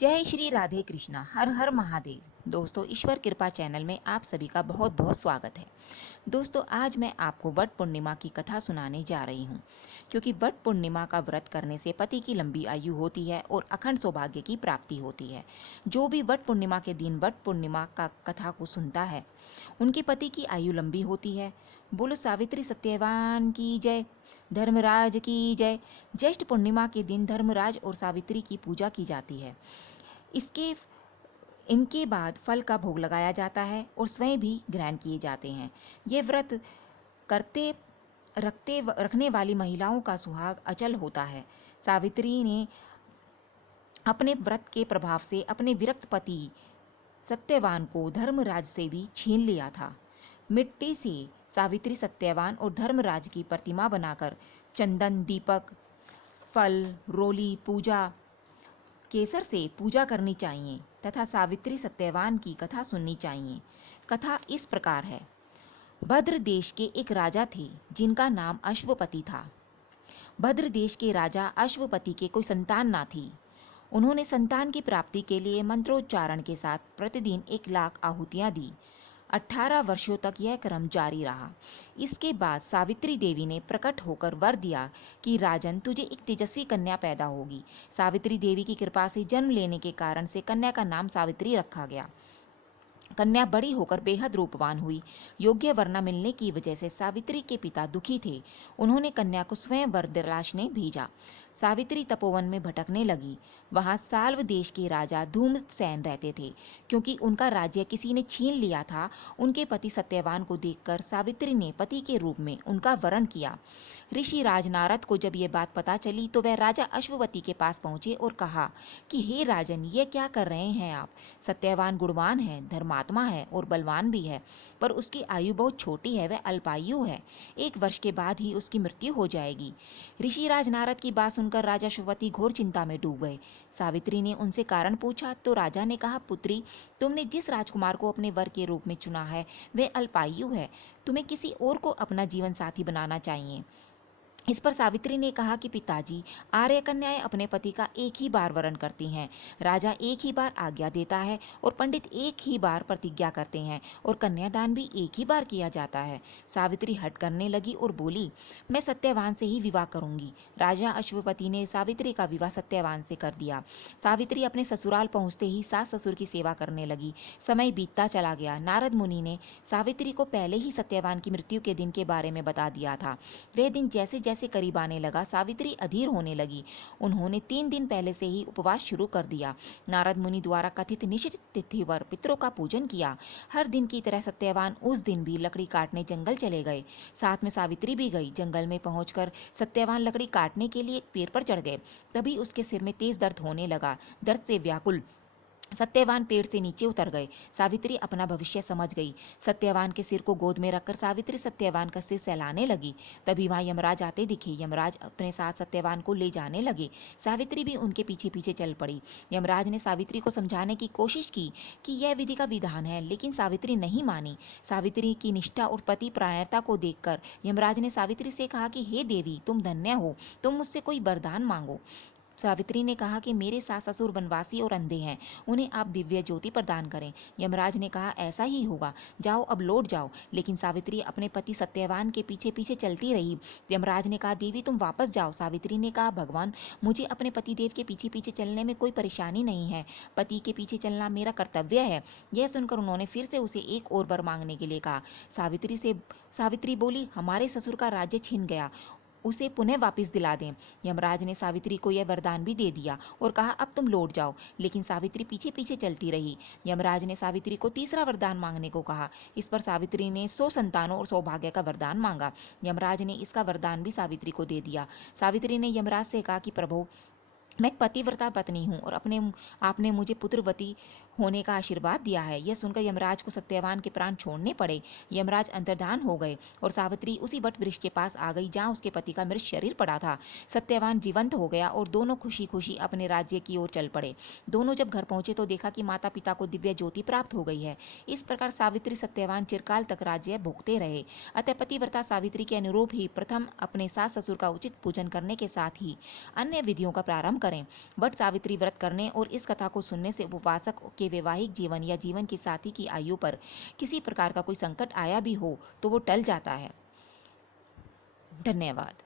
जय श्री राधे कृष्णा। हर हर महादेव। दोस्तों, ईश्वर कृपा चैनल में आप सभी का बहुत बहुत स्वागत है। दोस्तों, आज मैं आपको वट पूर्णिमा की कथा सुनाने जा रही हूँ, क्योंकि वट पूर्णिमा का व्रत करने से पति की लंबी आयु होती है और अखंड सौभाग्य की प्राप्ति होती है। जो भी वट पूर्णिमा के दिन वट पूर्णिमा का कथा को सुनता है, उनके पति की आयु लंबी होती है। बोलो सावित्री सत्यवान की जय, धर्मराज की जय। ज्येष्ठ पूर्णिमा के दिन धर्मराज और सावित्री की पूजा की जाती है। इसके इनके बाद फल का भोग लगाया जाता है और स्वयं भी ग्रहण किए जाते हैं। ये व्रत करते रखने वाली महिलाओं का सुहाग अचल होता है। सावित्री ने अपने व्रत के प्रभाव से अपने विरक्त पति सत्यवान को धर्मराज से भी छीन लिया था। मिट्टी से सावित्री सत्यवान और धर्मराज की प्रतिमा बनाकर चंदन, दीपक, फल, रोली, पूजा केसर से पूजा करनी चाहिए तथा सावित्री सत्यवान की कथा सुननी चाहिए। कथा इस प्रकार है। भद्र देश के एक राजा थे जिनका नाम अश्वपति था। भद्र देश के राजा अश्वपति के कोई संतान ना थी। उन्होंने संतान की प्राप्ति के लिए मंत्रोच्चारण के साथ प्रतिदिन 1,00,000 आहुतियां दी। 18 वर्षों तक यह क्रम जारी रहा। इसके बाद सावित्री देवी ने प्रकट होकर वर दिया कि राजन, तुझे एक तेजस्वी कन्या पैदा होगी। सावित्री देवी की कृपा से जन्म लेने के कारण से कन्या का नाम सावित्री रखा गया। कन्या बड़ी होकर बेहद रूपवान हुई। योग्य वर न मिलने की वजह से सावित्री के पिता दुखी थे। उन्होंने कन्या को स्वयं वर तलाशने भेजा। सावित्री तपोवन में भटकने लगी। वहां साल्व देश के राजा धूम्रसेन रहते थे। क्योंकि उनका राज्य किसी ने छीन लिया था, उनके पति सत्यवान को देखकर सावित्री ने पति के रूप में उनका वरण किया। ऋषि राज नारद को जब ये बात पता चली तो वह राजा अश्ववती के पास पहुंचे और कहा कि हे राजन, ये क्या कर रहे हैं आप? सत्यवान गुणवान है, धर्मात्मा है और बलवान भी है, पर उसकी आयु बहुत छोटी है, वह अल्पायु है। 1 वर्ष के बाद ही उसकी मृत्यु हो जाएगी। ऋषिराज नारद की बात सुनकर राजा अश्वपति घोर चिंता में डूब गए। सावित्री ने उनसे कारण पूछा तो राजा ने कहा, पुत्री, तुमने जिस राजकुमार को अपने वर के रूप में चुना है वह अल्पायु है। तुम्हें किसी और को अपना जीवन साथी बनाना चाहिए। इस पर सावित्री ने कहा कि पिताजी, आर्य कन्याएं अपने पति का एक ही बार वरण करती हैं। राजा एक ही बार आज्ञा देता है और पंडित एक ही बार प्रतिज्ञा करते हैं और कन्यादान भी एक ही बार किया जाता है। सावित्री हट करने लगी और बोली, मैं सत्यवान से ही विवाह करूंगी। राजा अश्वपति ने सावित्री का विवाह सत्यवान से कर दिया। सावित्री अपने ससुराल पहुंचते ही सास ससुर की सेवा करने लगी। समय बीतता चला गया। नारद मुनि ने सावित्री को पहले ही सत्यवान की मृत्यु के दिन के बारे में बता दिया था। वह दिन जैसे जैसे करीब आने लगा, सावित्री अधीर होने लगी। उन्होंने 3 दिन पहले से ही उपवास शुरू कर दिया। नारद मुनि द्वारा कथित निश्चित तिथि पर पितरों का पूजन किया। हर दिन की तरह सत्यवान उस दिन भी लकड़ी काटने जंगल चले गए। साथ में सावित्री भी गई। जंगल में पहुंचकर सत्यवान लकड़ी काटने के लिए एक पेड़ पर चढ़ गए। तभी उसके सिर में तेज दर्द होने लगा। दर्द से व्याकुल सत्यवान पेड़ से नीचे उतर गए। सावित्री अपना भविष्य समझ गई। सत्यवान के सिर को गोद में रखकर सावित्री सत्यवान का सिर सहलाने लगी। तभी वहां यमराज आते दिखे। यमराज अपने साथ सत्यवान को ले जाने लगे। सावित्री भी उनके पीछे पीछे चल पड़ी। यमराज ने सावित्री को समझाने की कोशिश की कि यह विधि का विधान है, लेकिन सावित्री नहीं मानी। सावित्री की निष्ठा और पति प्राणता को देखकर यमराज ने सावित्री से कहा कि हे देवी, तुम धन्य हो, तुम मुझसे कोई वरदान मांगो। सावित्री ने कहा कि मेरे सास ससुर वनवासी और अंधे हैं, उन्हें आप दिव्य ज्योति प्रदान करें। यमराज ने कहा, ऐसा ही होगा, जाओ अब लौट जाओ। लेकिन सावित्री अपने पति सत्यवान के पीछे पीछे चलती रही। यमराज ने कहा, देवी तुम वापस जाओ। सावित्री ने कहा, भगवान, मुझे अपने पतिदेव के पीछे पीछे चलने में कोई परेशानी नहीं है, पति के पीछे चलना मेरा कर्तव्य है। यह सुनकर उन्होंने फिर से उसे एक और वर मांगने के लिए कहा। सावित्री बोली, हमारे ससुर का राज्य छिन गया, उसे पुनः वापस दिला दें। यमराज ने सावित्री को यह वरदान भी दे दिया और कहा, अब तुम लौट जाओ। लेकिन सावित्री पीछे पीछे चलती रही। यमराज ने सावित्री को तीसरा वरदान मांगने को कहा। इस पर सावित्री ने 100 संतानों और सौभाग्य का वरदान मांगा। यमराज ने इसका वरदान भी सावित्री को दे दिया। सावित्री ने यमराज से कहा कि प्रभु, मैं एक पतिव्रता पत्नी हूँ और आपने मुझे पुत्रवती होने का आशीर्वाद दिया है। यह सुनकर यमराज को सत्यवान के प्राण छोड़ने पड़े। यमराज अंतर्धान हो गए और सावित्री उसी वट वृक्ष के पास आ गई जहाँ उसके पति का मृत शरीर पड़ा था। सत्यवान जीवंत हो गया और दोनों खुशी खुशी अपने राज्य की ओर चल पड़े। दोनों जब घर पहुंचे तो देखा कि माता पिता को दिव्य ज्योति प्राप्त हो गई है। इस प्रकार सावित्री सत्यवान चिरकाल तक राज्य भोगते रहे। अतः पतिव्रता सावित्री के अनुरूप ही प्रथम अपने सास ससुर का उचित पूजन करने के साथ ही अन्य विधियों का प्रारंभ करें। वट सावित्री व्रत करने और इस कथा को सुनने से उपवासक के वैवाहिक जीवन या जीवन के साथी की आयु पर किसी प्रकार का कोई संकट आया भी हो तो वो टल जाता है। धन्यवाद।